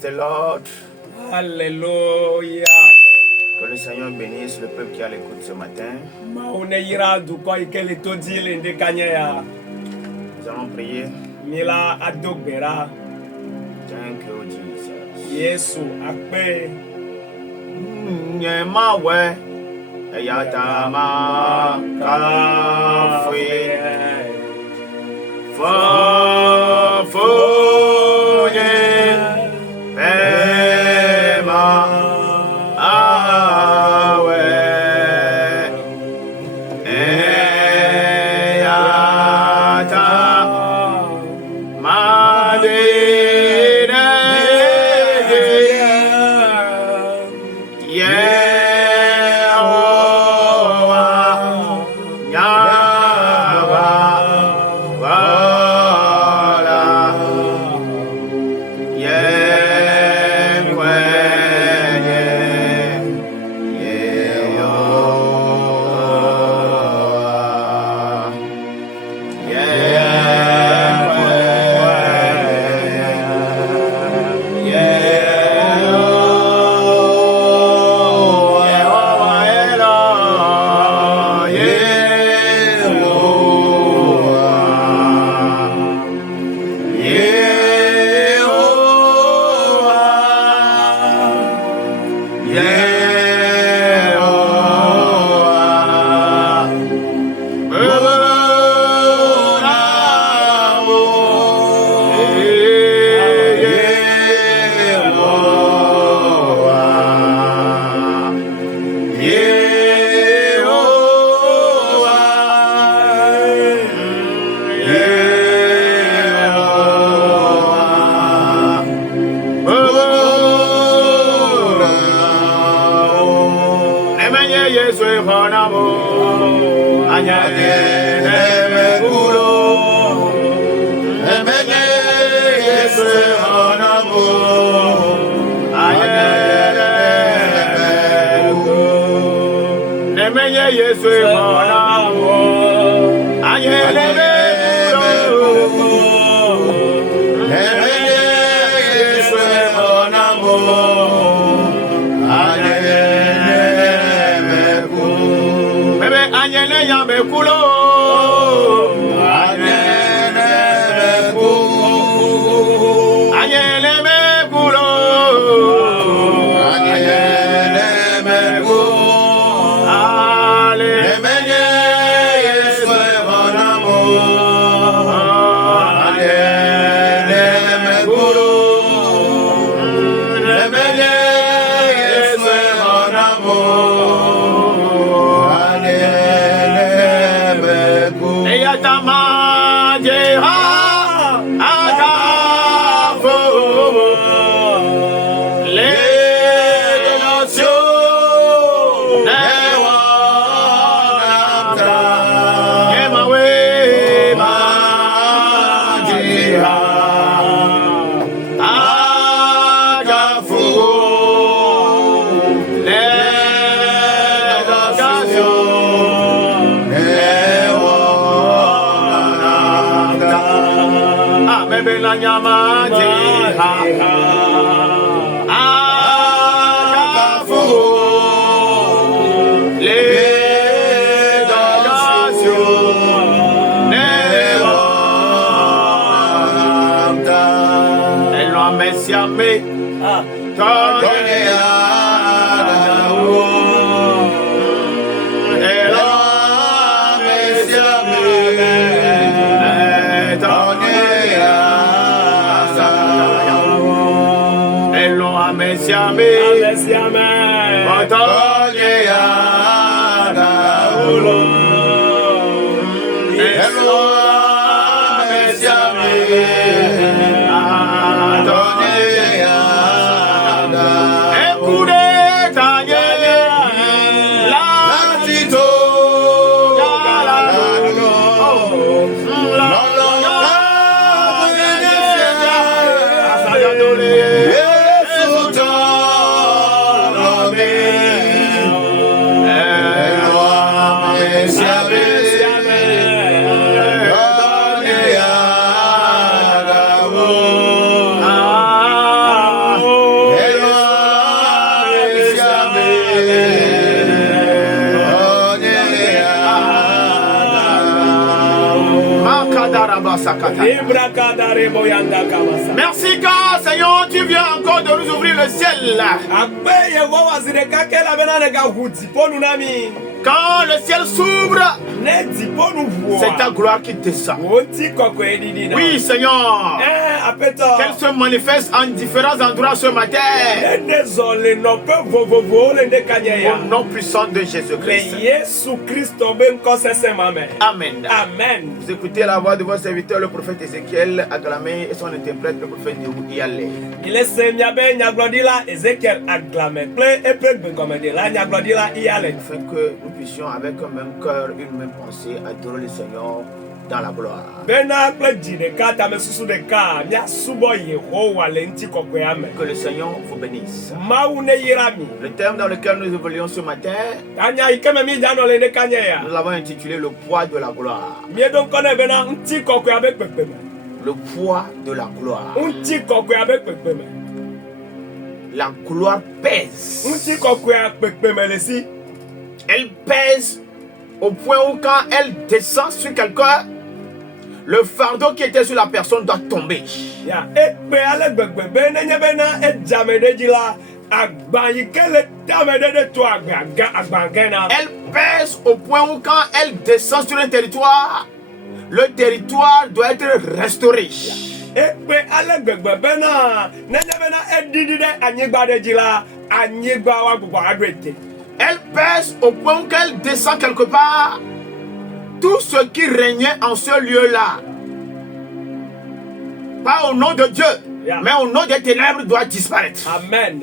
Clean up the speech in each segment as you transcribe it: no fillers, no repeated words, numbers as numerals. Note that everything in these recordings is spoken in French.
the Lord. Alléluia. Que le Seigneur bénisse le peuple qui a l'écoute ce matin. Nous allons prier. Thank you, Jesus. Yesu akpe. Nyemawe eyatama kafwe. Fofoye pema awe eyata madine Yehowa Nyawa wala Yemkwenye Yehowa Yes. Sakata. Libra kadare boyanda kamasa. Merci car Seigneur, tu viens encore de nous ouvrir le ciel. Akpe ye wo wazire kakela bena nega huti ponu nami. Quand le ciel s'ouvre, Neti ponu vuo. c'est ta gloire qui descend. Woti koko edidi na. Oui, Seigneur. Apeto. Qu'elle se manifeste en différents endroits ce matin. Désolé, non peut vovovo le ndekanya. Au nom puissant de Le Jésus-Christ. Yesu Christo ben kose se mame. Amen. Amen. Vous écoutez la voix de votre serviteur, le prophète Ézéchiel, acclamé, et son interprète, le prophète Yalé. Il est semiabe nyaglodila Ezekiel acclamé. Ple epe gbekomedela nyaglodila iale. Afin que nous puissions avec un même cœur, une même pensée, adorer le Seigneur dans la gloire. Bena ple jide kata me susu de ka mia subo Yehowa le nti kokwe ame. Que le Seigneur vous bénisse. Maune yirami. Le thème dans lequel nous évoluons ce matin, Anya ikeme mi jano le ndekanya ya. nous l'avons intitulé le poids de la gloire. Mie don kone bena nti kokwe abe pepeme. Le poids de la gloire. Nti kokwe abe pepeme. La gloire pèse. Nti kokwe abe pepeme le si. Elle pèse au point où quand elle descend sur quelqu'un, le fardeau qui était sur la personne doit tomber. Ya ekpe ale gbegbe bena nye bena ejamede jila agbanyi kele tamede de to agbangena. Elle pèse au point où quand elle descend sur un territoire, le territoire doit être restauré. Ekpe ale gbegbe bena nenye bena edidi de anyigba de jila anyigba wa gbogbo adwete. Elle pèse au point où quand elle descend quelque part, tout ce qui régnait en ce lieu-là, pas au nom de Dieu, mais au nom des ténèbres, doit disparaître. Amen.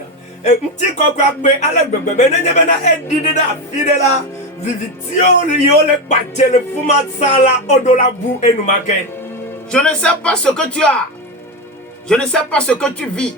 Nti kokwe akpe ale gbegbe bena nye bena edidi de afide la vivitio yo le kpache le fuma sala odola bu enumake. Je ne sais pas ce que tu as. Je ne sais pas ce que tu vis.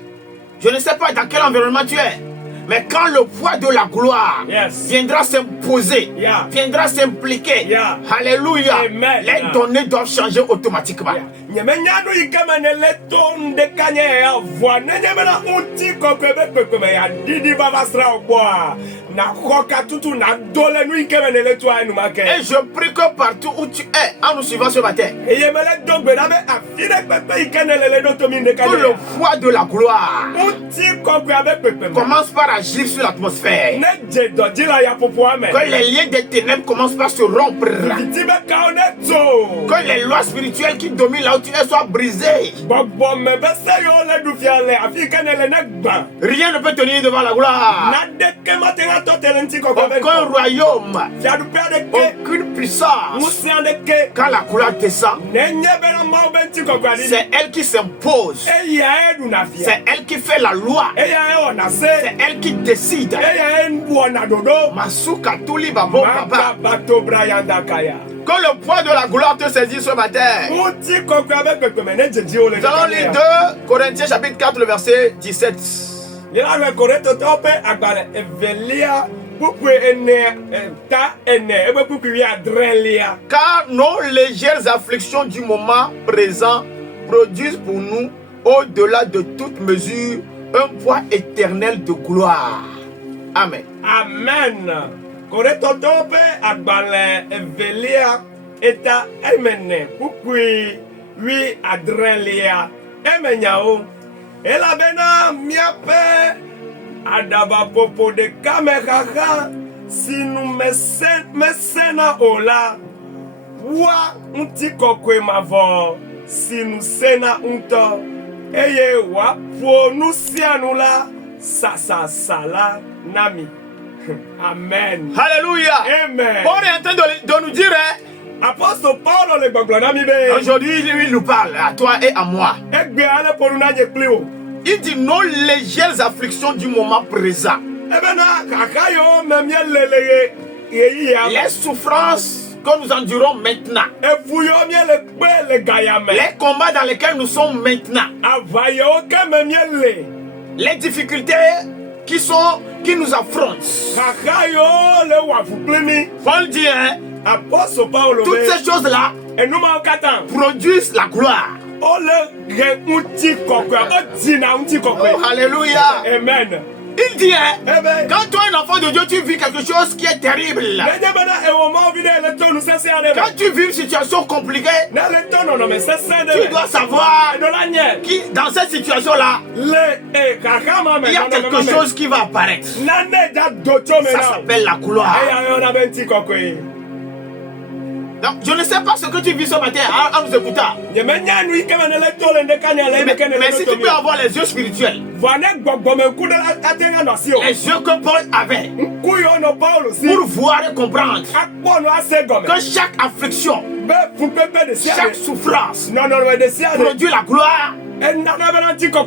Je ne sais pas dans quel environnement tu es. Mais quand le poids de la gloire viendra s'imposer, viendra s'impliquer, alléluia, Amen. Les données doivent changer automatiquement. Nyamenyado ikamane leton de kanye ya voine nyamena unti kokebe pekeme ya didi babasra ogboa na koka tutu na dole nu ikamane letwa enumake. Et je prie que partout où tu es, en nous suivant ce matin, Yemele dogbe na be afire pepe ikanele le dotomi de kanye. que le poids de la gloire Unti kokebe pekeme. commence par agir sur l'atmosphère. Neje dojila ya popo ame. Que les liens des ténèbres commencent par se rompre. Vitibe kaoneto. Que les lois spirituelles qui dominent là où tu es soient brisées. Bobo me bese yo le du fiale afikanele negba. Rien ne peut tenir devant la gloire. Na deke matenga totele nti kokebe. Aucun royaume, Fiadu perde ke. aucune puissance. Musia de ke. Quand la gloire descend, Nenye bena mau benti kokadi. c'est elle qui s'impose. Eya edu na fia. C'est elle qui fait la loi. Eya e ona se. C'est elle qui décide. Eya e ona dodo. Masuka Tuli Babo Papa. Bato Brian Dakaya. Que le poids de la gloire te saisisse ce matin. Muti kokebe pekeme ne jeji ole. Nous allons lire 2 Corinthiens chapitre 4 le verset 17. Yela le koreto tope agbale evelia pupwe ene ta ene ebe pupwe adrelia. Car nos légères afflictions du moment présent produisent pour nous, au-delà de toute mesure, un poids éternel de gloire. Amen. Amen. Koreto tope agbale evelia eta emene pupwe wi adrelia emenyao. Ela bena miape adaba popo de kamehaha sinu mesena ola wa unti kokwe mavo sinu sena unto eye wa po nusianula sala nami. Amen. Alléluia. Amen. On est en train de nous dire, Apostle Paulo le gbagblana mi be. aujourd'hui il nous parle à toi et à moi. Egbe ale ponu na je plio. Il dit nos légères afflictions du moment présent. Ebena kakayo memye leleye yeyi ya. Les souffrances que nous endurons maintenant. Efuyo mie le pe le gayame. Les combats dans lesquels nous sommes maintenant. Avayo ke memye le. Les difficultés qui nous affrontent. Kakayo le wafu plemi. Faut le dire, hein? Apostle Paulo Toutes ces choses-là enuma okatan. produisent la gloire. Ole ge uti kokwe. O dina uti kokwe. Oh, alléluia. Amen. Il dit, hein, quand toi, un enfant de Dieu, tu vis quelque chose qui est terrible. Quand tu vis une situation compliquée, tu dois savoir que dans cette situation-là, il y a quelque chose qui va apparaître. Ça s'appelle la gloire. Donc, je ne sais pas ce que tu vis ce matin en nous écoutant. Mais si tu peux avoir les yeux spirituels, les yeux que Paul avait, pour voir et comprendre que chaque affliction, chaque souffrance produit la gloire. Si toi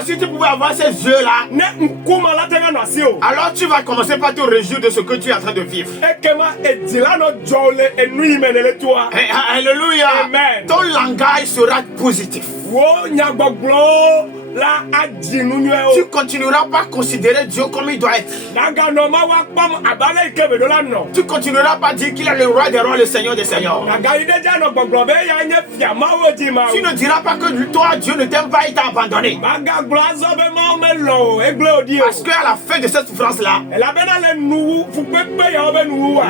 aussi tu pouvais avoir ces yeux-là, alors tu vas commencer par te réjouir de ce que tu es en train de vivre. Alléluia. Ton langage sera positif. Tu continueras pas à considérer Dieu comme il doit être. Tu continueras pas à dire qu'il est le roi des rois, le seigneur des seigneurs. Tu ne diras pas que toi, Dieu ne t'aime pas, il t'a abandonné. Parce qu'à la fin de cette souffrance-là,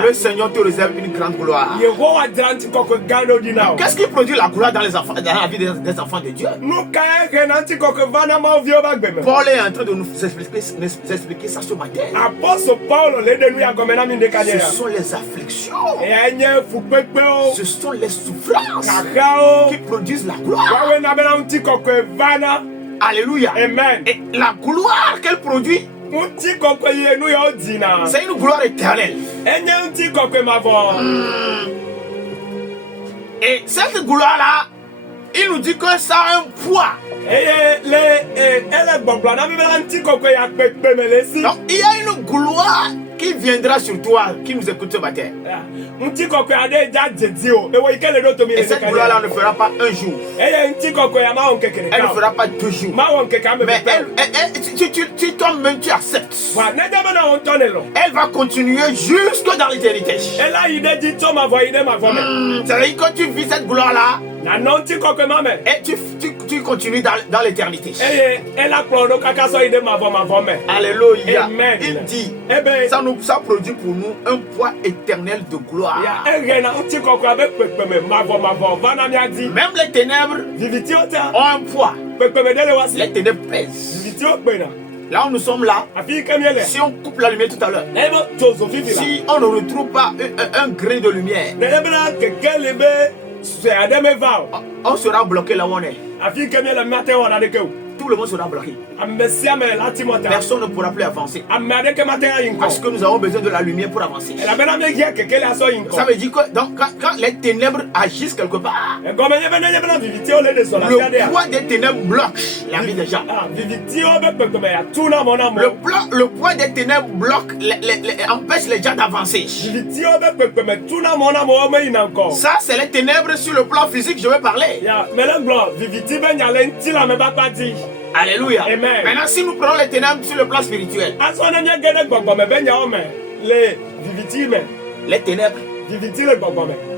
le Seigneur te réserve une grande gloire. Qu'est-ce qui produit la gloire dans la vie des enfants de Dieu? Paul est en train de nous expliquer ça ce matin. Ce sont les afflictions, ce sont les souffrances qui produisent la gloire. Alléluia. Amen. Et la gloire qu'elle produit, c'est une gloire éternelle. Et cette gloire-là, il nous dit que ça a un poids. Donc, il y a une gloire qui viendra sur toi, qui nous écoute ce matin. Et cette gloire-là ne fera pas un jour. Elle ne fera pas 2 jours. Mais si toi-même tu acceptes, elle va continuer jusque dans l'éternité. C'est-à-dire que tu vis cette gloire-là, et tu continues dans l'éternité. Alléluia. Amen. Il dit, ça produit pour nous un poids éternel de gloire. Même les ténèbres ont un poids. Les ténèbres pèsent. Là où nous sommes là, si on coupe la lumière tout à l'heure, si on ne retrouve pas un grain de lumière, on sera bloqué là où on est. Tout le monde sera bloqué. Personne ne pourra plus avancer. Parce que nous avons besoin de la lumière pour avancer. Ça veut dire que donc, quand les ténèbres agissent quelque part, le poids des ténèbres bloque la vie des gens. Le poids des ténèbres bloque, empêche les gens d'avancer. Ça, c'est les ténèbres sur le plan physique, je vais parler. Alléluia. Amen. Maintenant, si nous prenons les ténèbres sur le plan spirituel, les ténèbres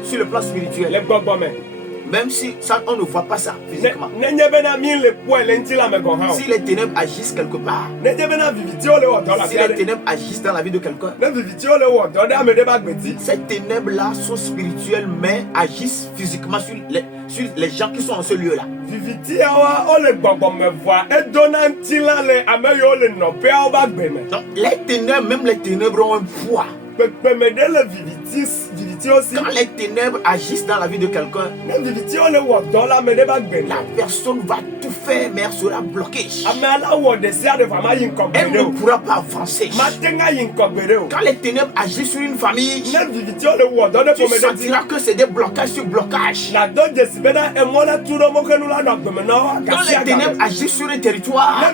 sur le plan spirituel, même si ça, on ne voit pas ça physiquement, si les ténèbres agissent quelque part, si les ténèbres agissent dans la vie de quelqu'un, ces ténèbres-là sont spirituelles mais agissent physiquement sur les gens qui sont en ce lieu-là. Donc les ténèbres, même les ténèbres ont un poids. Quand les ténèbres agissent dans la vie de quelqu'un, la personne va tout faire, mais elle sera bloquée. Elle ne pourra pas avancer. Quand les ténèbres agissent sur une famille, tu sentiras que c'est des blocages sur blocages. Quand les ténèbres agissent sur un territoire,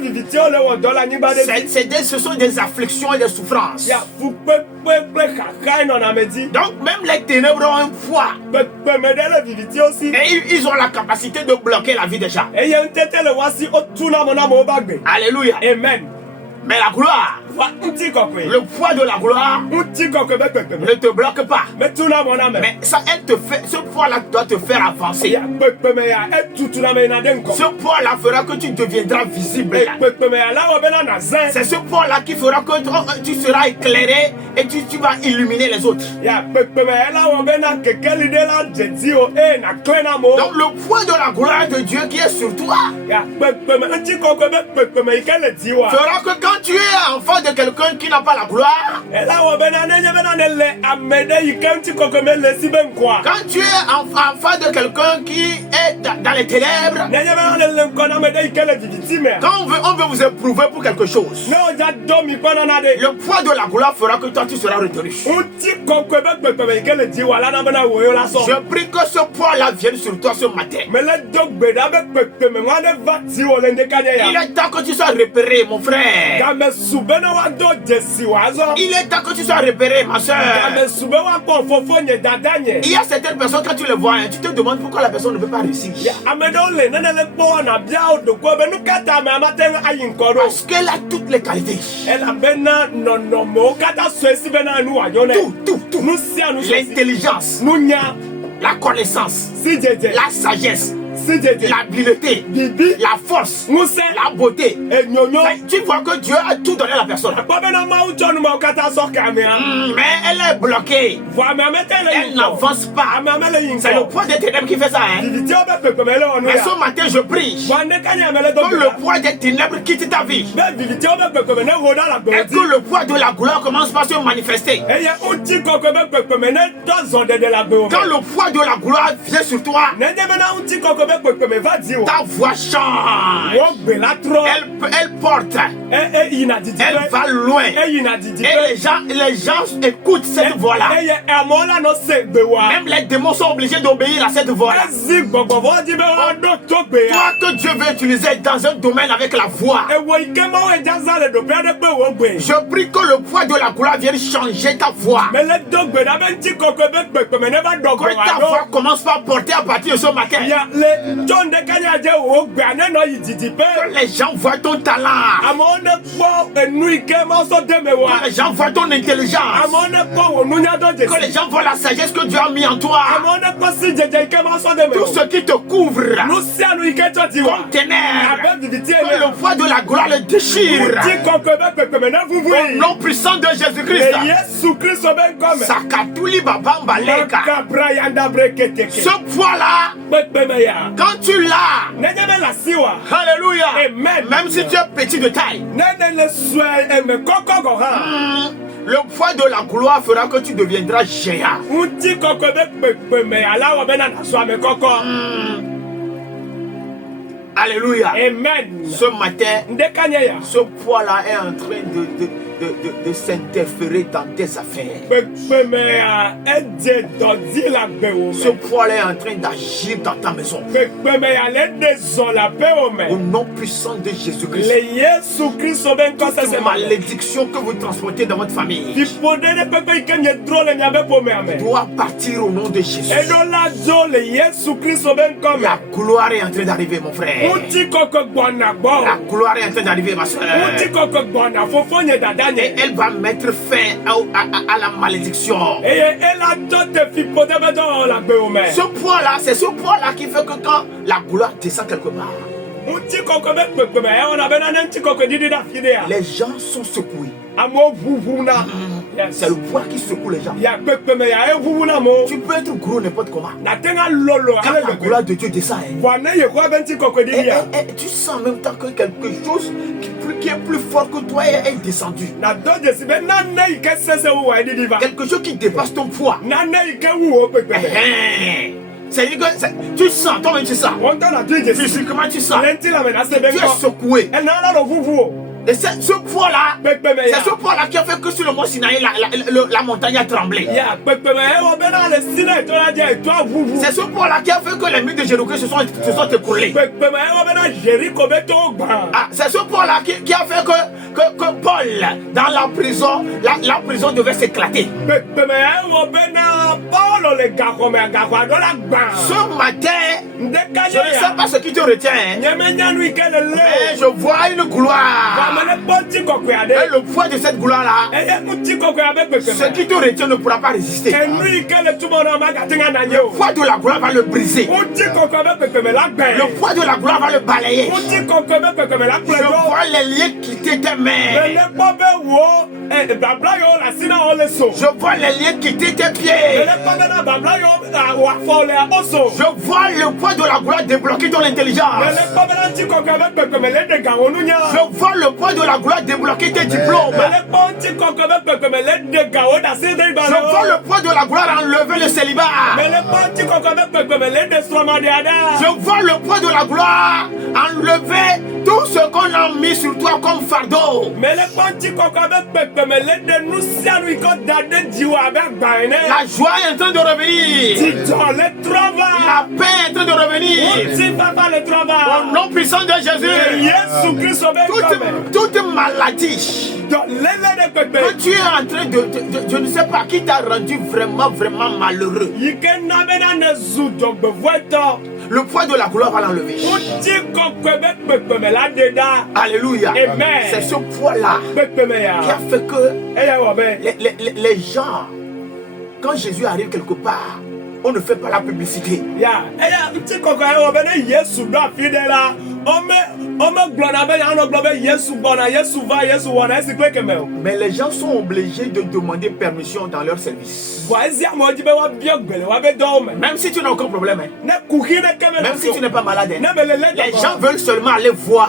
ce sont des afflictions et des souffrances. Donc même les ténèbres ont un poids. Et ils ont la capacité de bloquer la vie des gens. Alléluia. Amen. Mais la gloire, le poids de la gloire ne te bloque pas. Mais ça, ce poids-là doit te faire avancer. Ce poids-là fera que tu deviendras visible. C'est ce poids-là qui fera que tu seras éclairé et tu vas illuminer les autres. Donc le poids de la gloire de Dieu qui est sur toi fera que quand tu es enfant de quelqu'un qui n'a pas la gloire, quand tu es enfant de quelqu'un qui est dans les ténèbres, quand on veut vous éprouver pour quelque chose, le poids de la gloire fera que toi tu seras retenu. Je prie que ce poids-là vienne sur toi ce matin. Il est temps que tu sois repéré, mon frère. Il est temps que tu sois repéré, ma soeur. Il y a certaines personnes, quand tu les vois, tu te demandes pourquoi la personne ne veut pas réussir. Parce qu'elle a toutes les qualités. Tout. L'intelligence, la connaissance, la sagesse, l'habileté, la force, la beauté. Tu vois que Dieu a tout donné à la personne. Mais elle est bloquée. Elle n'avance pas. C'est le poids des ténèbres qui fait ça. Mais ce matin, je prie que le poids des ténèbres quitte ta vie. Et que le poids de la gloire commence par se manifester. Quand le poids de la gloire vient sur toi, ta voix change. Elle porte. Elle va loin. Et les gens écoutent cette voix-là. Même les démons sont obligés d'obéir à cette voix-là. Toi que Dieu veut utiliser dans un domaine avec la voix, je prie que le poids de la gloire vienne changer ta voix. Que ta voix commence par porter à partir de ce matin. Que les gens voient ton talent. Que les gens voient ton intelligence. Que les gens voient la sagesse que Dieu a mis en toi. Tout ce qui te couvre comme ténèbres, que le poids de la gloire le déchire. Au nom puissant de Jésus-Christ. Sakatuli babamba leka. Ce poids-là, quand tu l'as, alléluia, même si tu es petit de taille, le poids de la gloire fera que tu deviendras géant. Alléluia. Amen. Ce matin, ce poids-là est en train de s'interférer dans tes affaires. Ce poids-là est en train d'agir dans ta maison. Au nom puissant de Jésus-Christ. Toute malédiction que vous transportez dans votre famille doit partir au nom de Jésus. La gloire est en train d'arriver, mon frère. La gloire est en train d'arriver, ma soeur. Et elle va mettre fin à la malédiction. Ce poids-là, c'est ce poids-là qui fait que quand la gloire descend quelque part, les gens sont secoués. C'est le poids qui secoue les gens. Tu peux être gros n'importe comment. Quand la gloire de Dieu descend, tu sens en même temps que quelque chose qui est plus fort que toi est descendu. Quelque chose qui dépasse ton poids. C'est-à-dire que tu sens, toi-même tu sens. Physiquement tu sens. Tu es secoué. Et ce poids-là, c'est ce poids-là qui a fait que sur le mont Sinaï, la montagne a tremblé. C'est ce poids-là qui a fait que les murs de Jéricho se sont écroulés. C'est ce poids-là qui a fait que Paul, dans la prison devait s'éclater. Ce matin, je ne sais pas ce qui te retient, mais je vois une gloire Et le poids de cette gloire-là, ce qui te retient ne pourra pas résister. Le poids de la gloire va le briser. Le poids de la gloire va le balayer. Je vois les liens quitter tes mains. Je vois les liens quitter tes pieds. Je vois le poids de la gloire débloquer ton intelligence. Je vois le poids de la gloire débloquer tes diplômes. Je vois le poids de la gloire enlever le célibat. Je vois le poids de la gloire enlever tout ce qu'on a mis sur toi comme fardeau. La joie est en train de revenir. La paix est en train de revenir. Au nom puissant de Jésus. Toute maladie que tu es en train de je ne sais pas qui t'a rendu vraiment malheureux. Le poids de la gloire va l'enlever. Alléluia. C'est ce poids-là qui a fait que les gens, quand Jésus arrive quelque part, on ne fait pas la publicité. Mais les gens sont obligés de demander permission dans leur service. Même si tu n'as aucun problème, même si tu n'es pas malade, les gens veulent seulement aller voir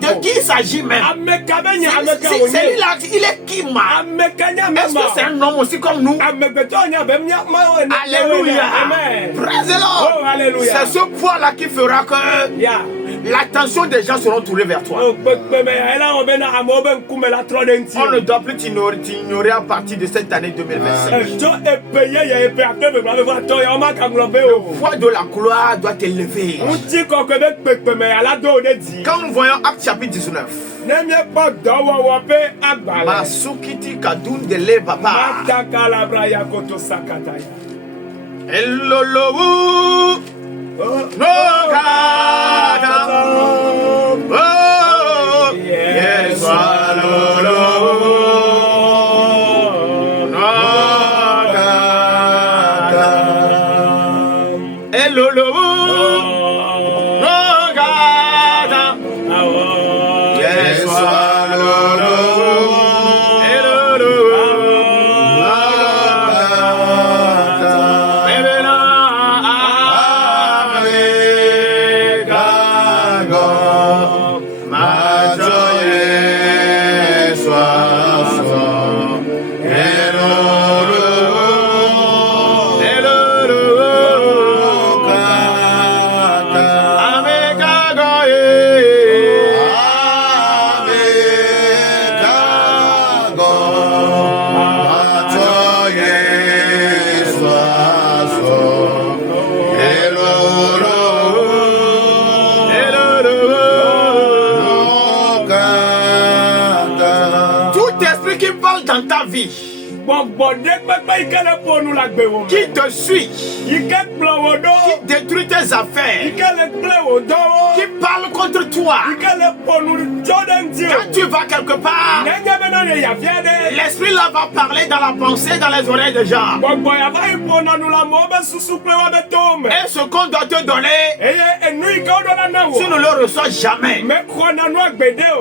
de qui il s'agit même. Celui-là, il est qui, est-ce que c'est un homme aussi comme nous? Alléluia. Praise the Lord. C'est ce poids-là qui fera que l'attention des gens seront tournés vers toi. On ne doit plus t'ignorer à partir de cette année 2025. Le poids de la gloire doit t'élever. Quand nous voyons Actes chapitre 19, Masukiti Kadun de le papa. Elolo no gada. Oh yes, alolo no gada. Elolo no gada. Yes, alolo. Dans ta vie qui te suit, qui détruit tes affaires, qui parle contre toi, quand tu vas quelque part, l'esprit là va parler dans la pensée, dans les oreilles des gens. Et ce qu'on doit te donner, tu ne le reçois jamais.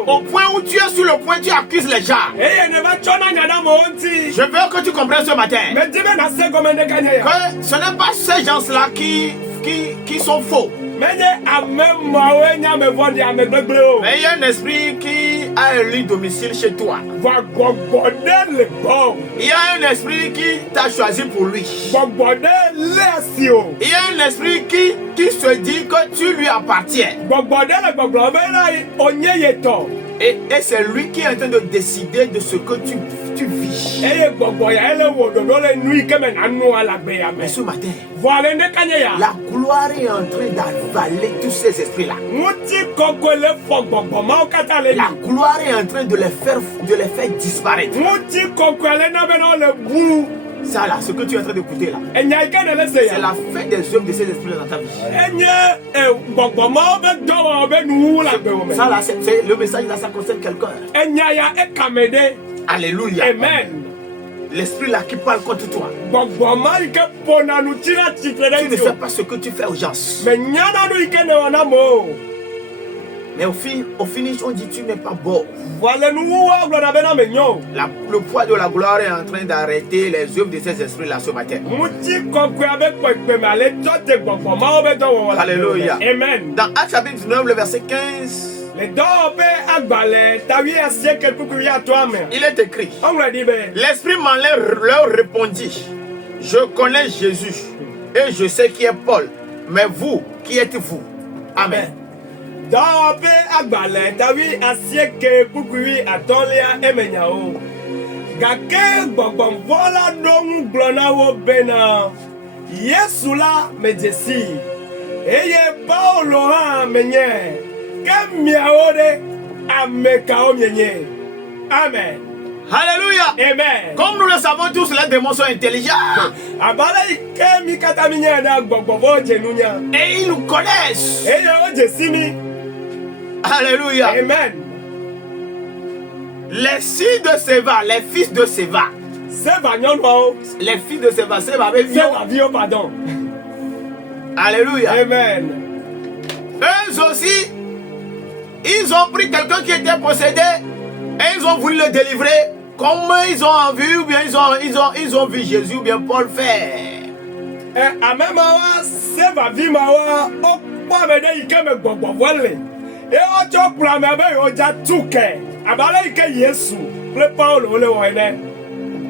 Au point où tu es sur le point, tu accuses les gens. Je veux que tu comprennes ce matin que ce n'est pas ces gens-là qui sont faux. Mais il y a un esprit qui a un lit domicile chez toi. Il y a un esprit qui t'a choisi pour lui. Il y a un esprit qui se dit que tu lui appartiens. Et c'est lui qui est en train de décider de ce que tu vis. Mais ce matin, la gloire est en train d'avaler tous ces esprits-là. La gloire est en train de les faire disparaître. Ça là, ce que tu es en train d'écouter là, c'est la fin des œuvres de ces esprits dans ta vie. Ça là, c'est le message là, ça concerne quelqu'un. Alléluia. Amen. L'esprit là qui parle contre toi. Tu ne sais pas ce que tu fais aux gens. Mais au finish, on dit tu n'es pas bon. Le poids de la gloire est en train d'arrêter les œuvres de ces esprits-là ce matin. Alléluia. Amen. Dans Actes chapitre 19, le verset 15, il est écrit, l'esprit malin leur répondit, je connais Jésus et je sais qui est Paul, mais vous, qui êtes-vous? Amen. Amen. Alléluia. Amen. Comme nous le savons tous, les démons sont intelligents. Et ils nous connaissent. Alléluia. Amen. Les filles de Séva, les fils de Séva. Les filles de Séva, Séva avec Vio. Pardon. Alléluia. Amen. Eux aussi, ils ont pris quelqu'un qui était possédé et ils ont voulu le délivrer. Comme ils ont vu, ou bien ils ont vu Jésus ou bien Paul faire.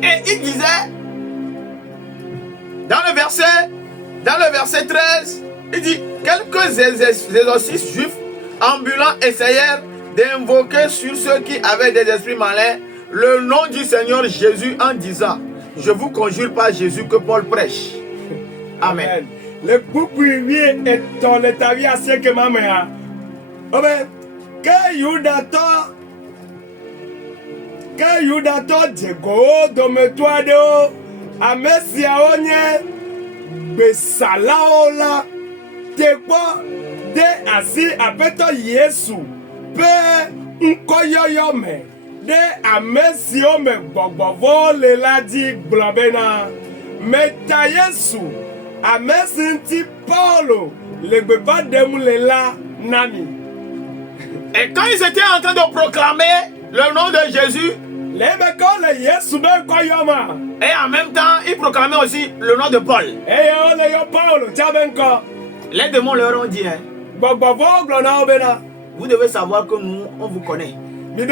Et il disait, dans le verset 13, il dit, quelques exorcistes juifs ambulants essayèrent d'invoquer sur ceux qui avaient des esprits malins le nom du Seigneur Jésus en disant, je vous conjure par Jésus que Paul prêche. Amen. Le couple est dans l'état assez que ma mère. Amen. Que Yudato Diego Dometuado Amesia Onye Besalaola Tekwa de Asi Apeto Yesu Pe Nkoyoyome de Amesiome Bobovo Leladi Blabena Meta Yesu Amesinti Paulo Legbeba Demulela Nami. Et quand ils étaient en train de proclamer le nom de Jésus, et en même temps, ils proclamaient aussi le nom de Paul. Les démons leur ont dit, vous devez savoir que nous, on vous connaît. Quel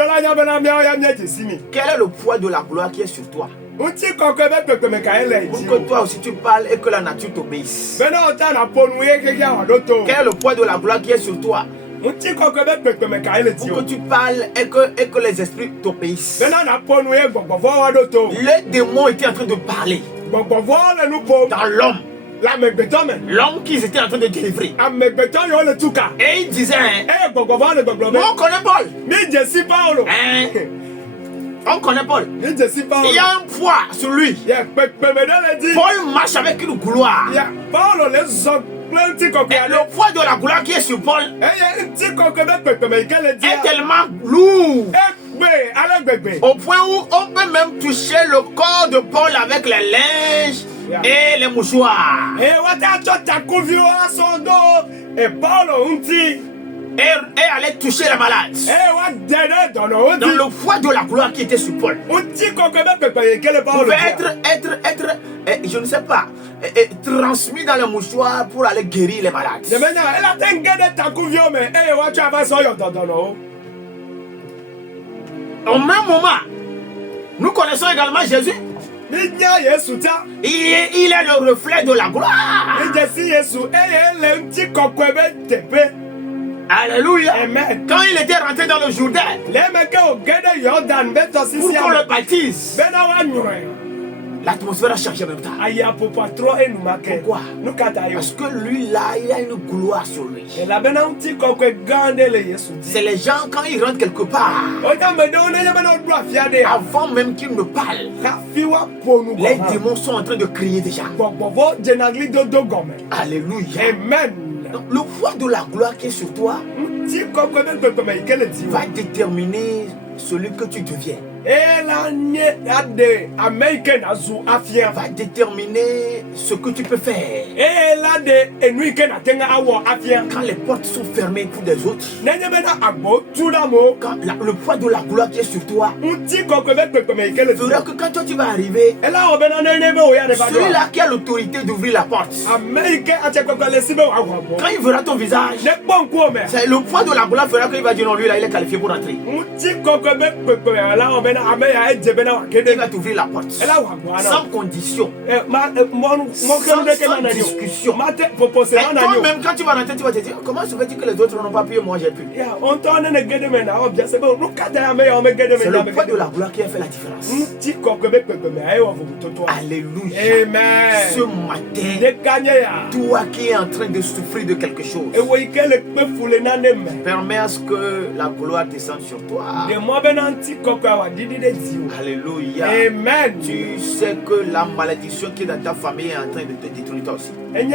est le poids de la gloire qui est sur toi? Pour que toi aussi tu parles et que la nature t'obéisse. Quel est le poids de la gloire qui est sur toi? Pour que tu parles et que les esprits t'obéissent. Les démons étaient en train de parler dans l'homme. L'homme qu'ils étaient en train de délivrer. Et ils disaient, nous on connaît Paul. On connaît Paul. Il y a un poids sur lui. Paul marche avec une gloire. Et le poids de la gloire qui est sur Paul est tellement lourd au point où on peut même toucher le corps de Paul avec les linges et les mouchoirs. Et aller toucher les malades. Dans le poids de la gloire qui était sur Paul. Pouvait être je ne sais pas, transmis dans le mouchoir pour aller guérir les malades. Au même moment, nous connaissons également Jésus. Il est le reflet de la gloire. Alléluia. Amen. Quand il était rentré dans le Jourdain pour qu'on le baptise, L'atmosphère a changé en même temps. Pourquoi? Parce que lui là, il a une gloire sur lui. C'est les gens quand ils rentrent quelque part, avant même qu'ils ne parlent, les démons sont en train de crier déjà. Alléluia. Amen. Donc, le poids de la gloire qui est sur toi va déterminer celui que tu deviens. Va déterminer ce que tu peux faire. Quand les portes sont fermées pour des autres, quand le poids de la gloire qui est sur toi fera que quand toi tu vas arriver, celui-là qui a l'autorité d'ouvrir la porte, quand il verra ton visage, c'est le poids de la gloire fera qu'il va dire non, lui là il est qualifié pour entrer. Il va t'ouvrir la porte sans condition, sans discussion. Toi-même, quand tu vas rentrer, tu vas te dire comment se fait-il que les autres n'ont pas pu et moi j'ai pu? C'est le poids de la gloire qui a fait la différence. Alléluia. Amen. Ce matin, toi qui es en train de souffrir de quelque chose, permets à ce que la gloire descende sur toi. Alléluia. Amen. Tu sais que la malédiction qui est dans ta famille est en train de te détruire toi aussi. Mais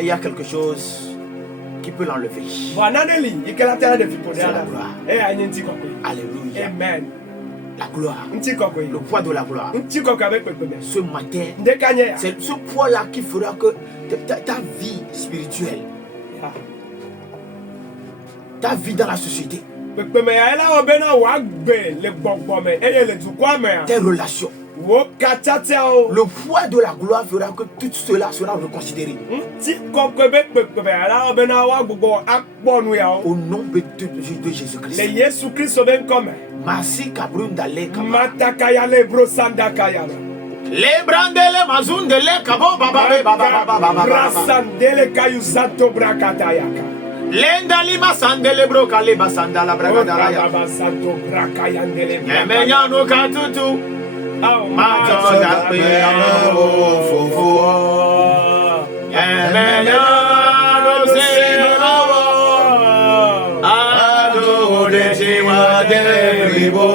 il y a quelque chose qui peut l'enlever. C'est la gloire. Alléluia. Amen. La gloire, le poids de la gloire. Ce matin, c'est ce poids-là qui fera que ta vie spirituelle, ta vie dans la société, tes relations, le poids de la gloire fera que tout cela sera reconsidéré. Au nom de Jésus-Christ. Merci Kabrundale Matakayale Brosandakayala. Le brandele mazundele kabo baba baba brasandele kayuzato brakatayaka. Lendali masandele brokale basandala bragadaya. Basanto brakayandele. Emenyano katutu. Matonda pe fofo. Emenyano sebawo. Ado de jiwa de ribo.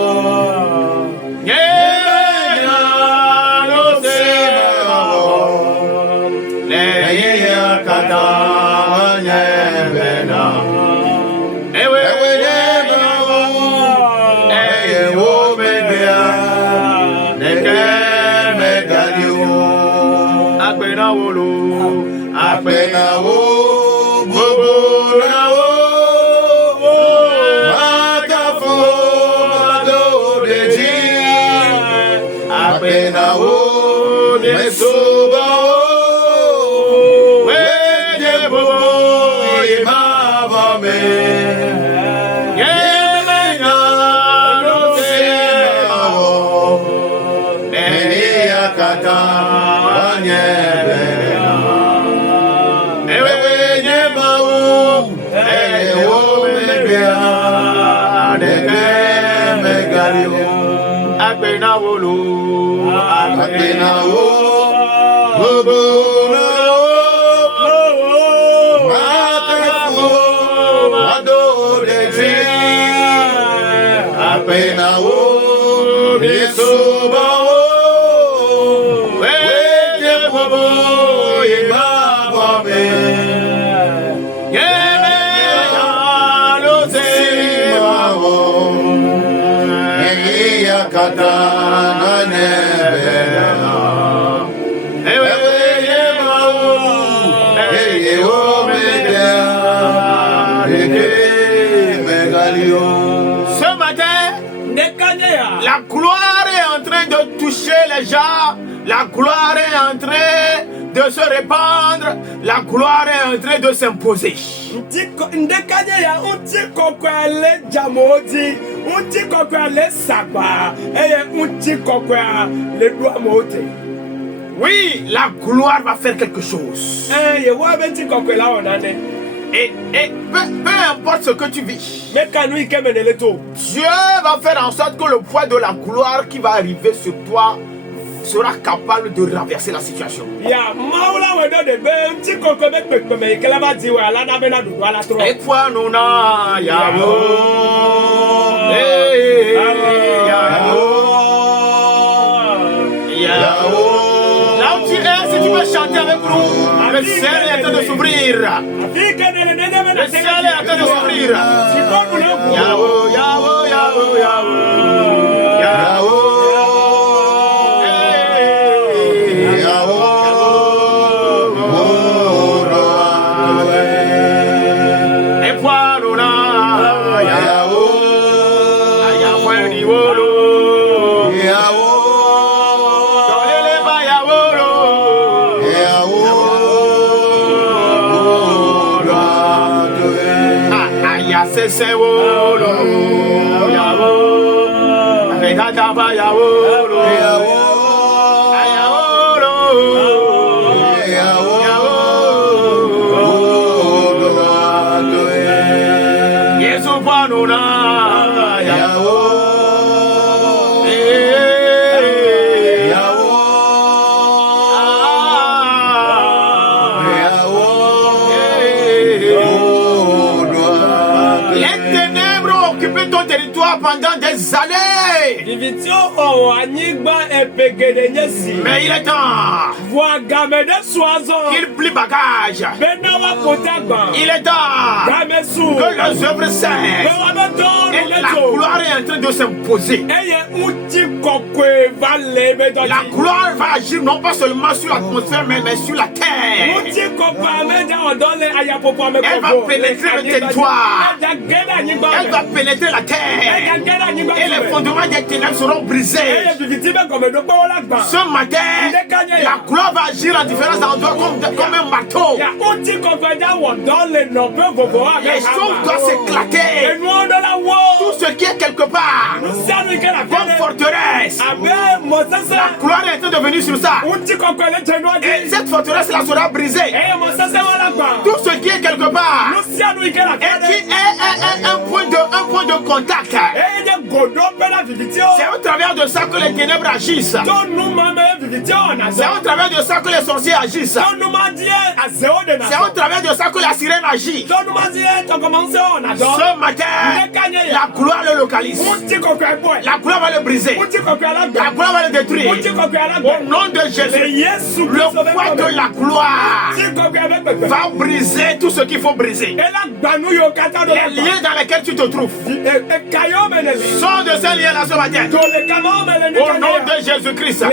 Ce matin, la gloire est en train de toucher les gens, la gloire est en train de se répandre, la gloire est en train de s'imposer. Oui, la gloire va faire quelque chose. Et peu importe ce que tu vis, Dieu va faire en sorte que le poids de la gloire qui va arriver sur toi sera capable de renverser la situation. Et toi, nous na yabo, là où tu es, si tu veux chanter avec nous, le ciel est en train de s'ouvrir. Le ciel est en train de s'ouvrir. Yabo, yabo, yabo, yabo, yabo. Se wolo yawo regata ba yawo Yesu panuna yawo pendant des années. Mais il est temps qu'il plie bagage. Il est temps que les œuvres saintes et la gloire est en train de s'imposer. La gloire va agir non pas seulement sur l'atmosphère mais sur la terre. Elle va pénétrer le territoire. Elle va pénétrer la terre. Et les fondements des ténèbres seront brisés. Ce matin, la gloire va agir en différents endroits comme un marteau. Les choses doivent s'éclater. Tout ce qui est quelque part comme forteresse, la gloire est en train de venir sur ça. Et cette forteresse-là sera brisée. Tout ce qui est quelque part et qui est un point de contact. C'est au travers de ça que les ténèbres agissent. C'est au travers de ça que les sorciers agissent. C'est au travers de ça que la sirène agit. Ce matin, la gloire le localise. La gloire va le briser. La gloire va le détruire. Au nom de Jésus, le poids de la gloire va briser tout ce qu'il faut briser. Les liens dans lesquels tu te trouves. Sors de ces liens-là ce matin. Au nom de Jésus-Christ.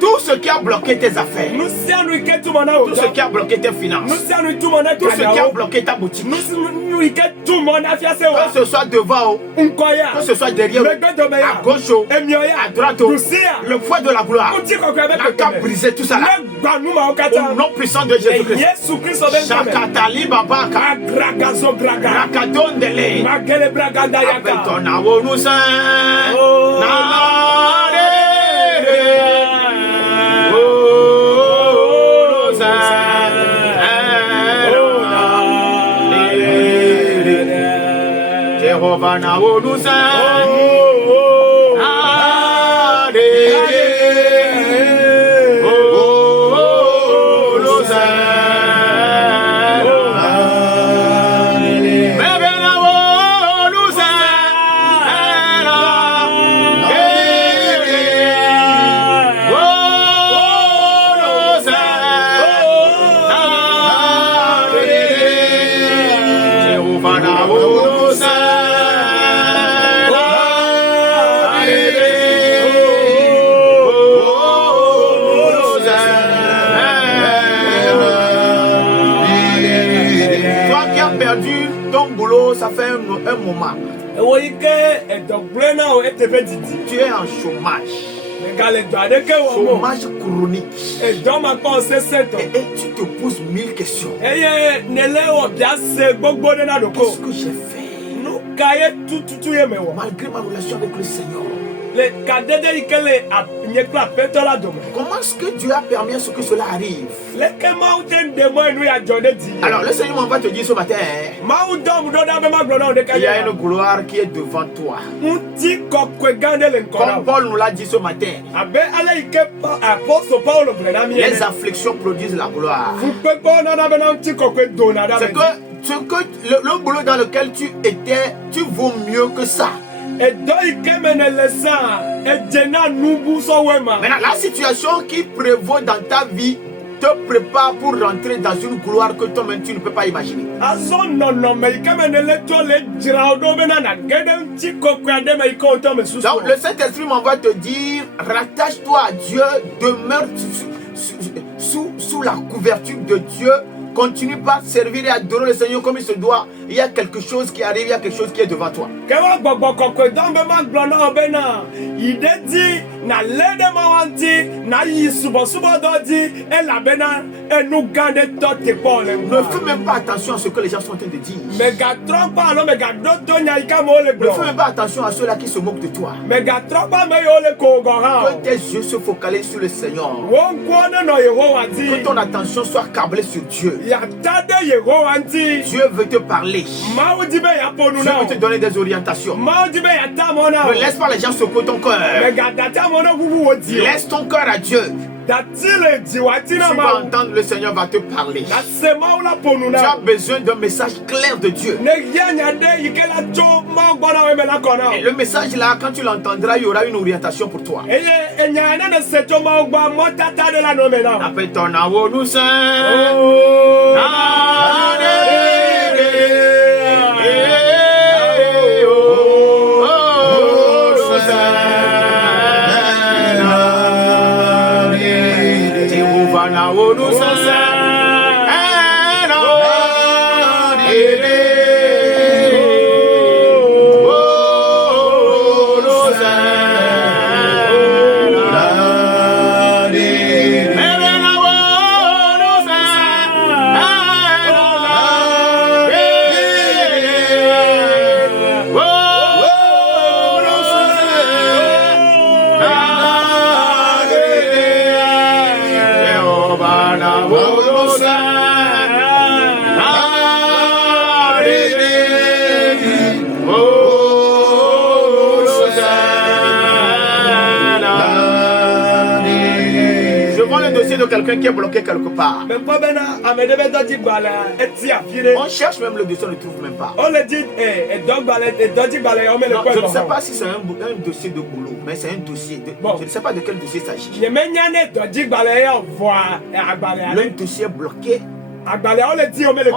Tout ce qui a bloqué tes affaires, tout ce qui a bloqué tes finances, tout ce qui a bloqué ta boutique, que ce soit devant, que ce soit derrière, à gauche, à droite, le poids de la gloire n'a qu'à briser tout ça là. Au nom puissant de Jésus-Christ. Shakatali babaka Rakadondele Abetona wonusa Nare Jehovah na wonusa ça fait un moment. Tu es en chômage. Chômage chronique. Et tu te poses 1000 questions. Qu'est-ce que j'ai fait? Malgré ma relation avec le Seigneur, Comment est-ce que Dieu a permis à ce que cela arrive? Alors le Seigneur va te dire ce matin, il y a une gloire qui est devant toi. Comme Paul nous l'a dit ce matin, les afflictions produisent la gloire. C'est que le boulot dans lequel tu étais, tu vaux mieux que ça. Maintenant, la situation qui prévaut dans ta vie te prépare pour rentrer dans une gloire que toi-même tu ne peux pas imaginer. Donc le Saint-Esprit m'envoie te dire, rattache-toi à Dieu, demeure sous la couverture de Dieu. Continue pas à servir et adorer le Seigneur comme il se doit. Il y a quelque chose qui arrive, il y a quelque chose qui est devant toi. Ne fais même pas attention à ce que les gens sont en train de dire. Ne fais même pas attention à ceux-là qui se moquent de toi. Que tes yeux se focalisent sur le Seigneur. Que ton attention soit câblée sur Dieu. Dieu veut te parler. Dieu veut te donner des orientations. Ne laisse pas les gens secouer ton cœur. Laisse ton cœur à Dieu. Tu vas entendre, le Seigneur va te parler. Tu as besoin d'un message clair de Dieu. Et le message là, quand tu l'entendras, il y aura une orientation pour toi. Appelle ton amour, nous de quelqu'un qui est bloqué quelque part. On cherche même le dossier, on ne le trouve même pas. Non, je ne sais pas si c'est un dossier de boulot, mais c'est un dossier de... Je ne sais pas de quel dossier il s'agit. Le dossier est bloqué. On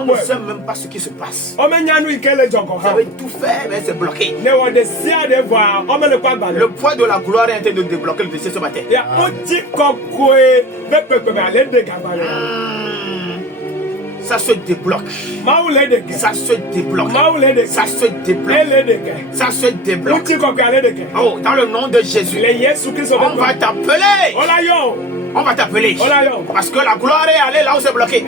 ne sait même pas ce qui se passe. Vous avez tout fait, mais c'est bloqué. Le poids de la gloire est en train de débloquer le dossier ce matin. Ça se débloque. Ça se débloque. Ça se débloque. Ça se débloque. Oh, dans le nom de Jésus, on va t'appeler. On va t'appeler. Parce que la gloire est allée là où c'est bloqué. Et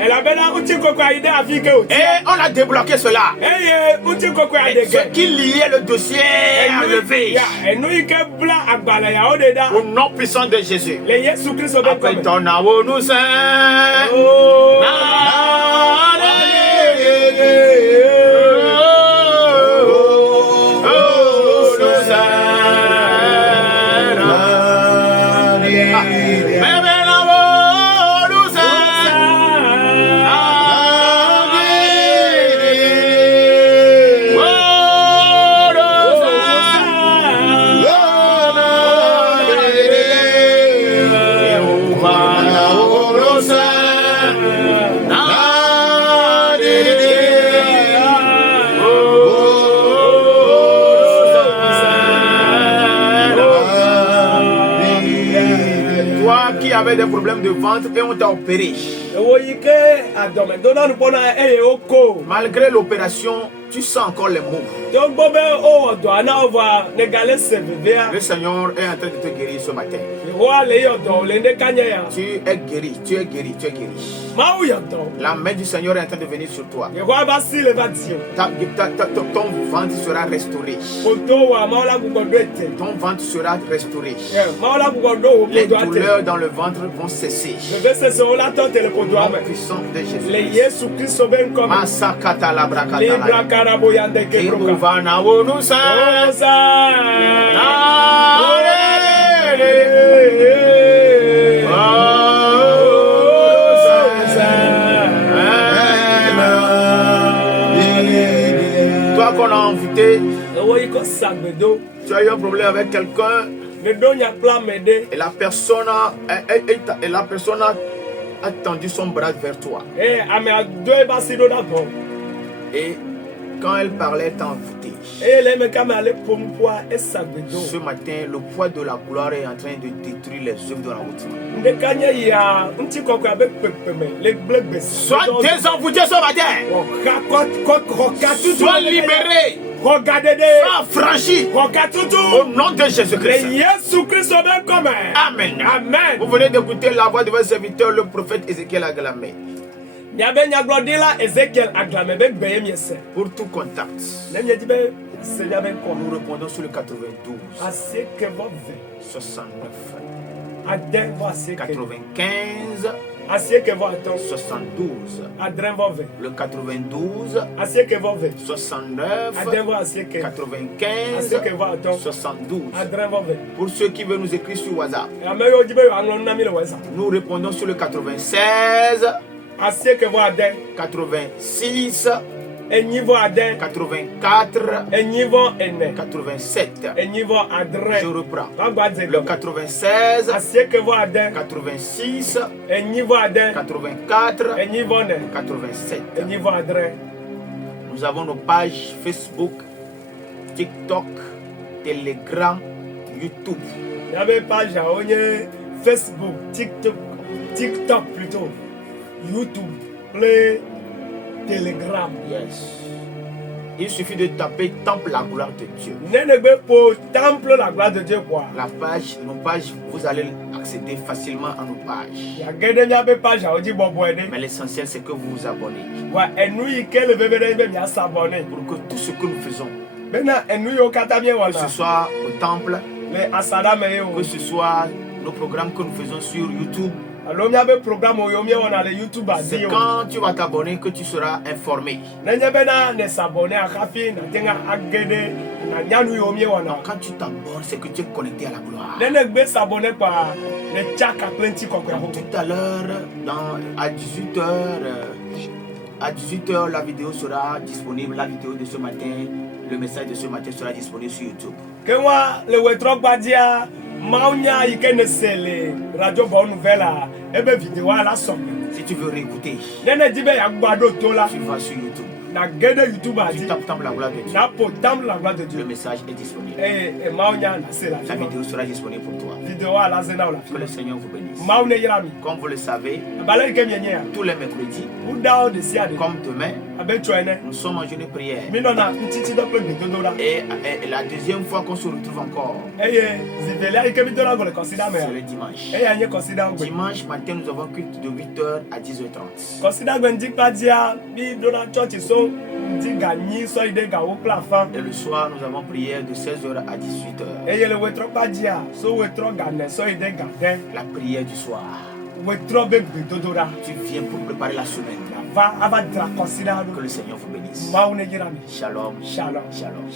on a débloqué cela. Et ce qui liait le dossier est enlevé. Au nom puissant de Jésus. Appelle ton amour, nous avait des problèmes de ventre et on t'a opéré. Malgré l'opération, tu sens encore les maux. Le Seigneur est en train de te guérir ce matin. Tu es guéri, tu es guéri, tu es guéri. La main du Seigneur est en train de venir sur toi. Ton ventre sera restauré. Ton ventre sera restauré. Les douleurs dans le ventre vont cesser. Au nom puissant de Jésus. Masakata la brakata. Kebuvana wonusa. Toi qu'on a envoûté, tu as eu un problème avec quelqu'un et la personne a tendu son bras vers toi. Et quand elle parlait, t'as envoûté. Ce matin, le poids de la gloire est en train de détruire les œuvres de la route. Sois désenvoûté ce matin. Sois libéré. Sois franchi. Au nom de Jésus-Christ. Amen. Amen. Vous venez d'écouter la voix de votre serviteur, le prophète Ézéchiel Aglamé. Pour tout contact, nous répondons sur le 92 69 95 72. Le 92 69 95 72. Pour ceux qui veulent nous écrire sur WhatsApp, nous répondons sur le 96 86 84 87. Je reprends. Le 96 86 84 87. Nous avons nos pages Facebook, TikTok, Telegram, YouTube. Il y avait page Facebook, TikTok plutôt, YouTube, Telegram. Yes. Il suffit de taper Temple la gloire de Dieu. Temple la gloire de Dieu quoi. La page, nos pages, vous allez accéder facilement à nos pages. Mais l'essentiel c'est que vous vous abonnez. Pour que tout ce que nous faisons, que ce soit au temple, que ce soit nos programmes que nous faisons sur YouTube, c'est quand tu vas t'abonner que tu seras informé. Donc, quand tu t'abonnes, c'est que tu es connecté à la gloire. Donc, tout à l'heure, à 18h, la vidéo sera disponible. La vidéo de ce matin, le message de ce matin sera disponible sur YouTube. Si tu veux réécouter, tu vas sur YouTube. Tu tapes Temple la gloire de Dieu. Le message est disponible. La vidéo sera disponible pour toi. Que le Seigneur vous bénisse. Comme vous le savez, tous les mercredis, comme demain, nous sommes en jeûne de prière. Et la deuxième fois qu'on se retrouve encore, c'est le dimanche. Dimanche matin, nous avons culte de 8h à 10h30. Et le soir, nous avons prière de 16h à 18h. La prière du soir. Tu viens pour préparer la semaine. Que le Seigneur vous bénisse. Shalom. Shalom. Shalom.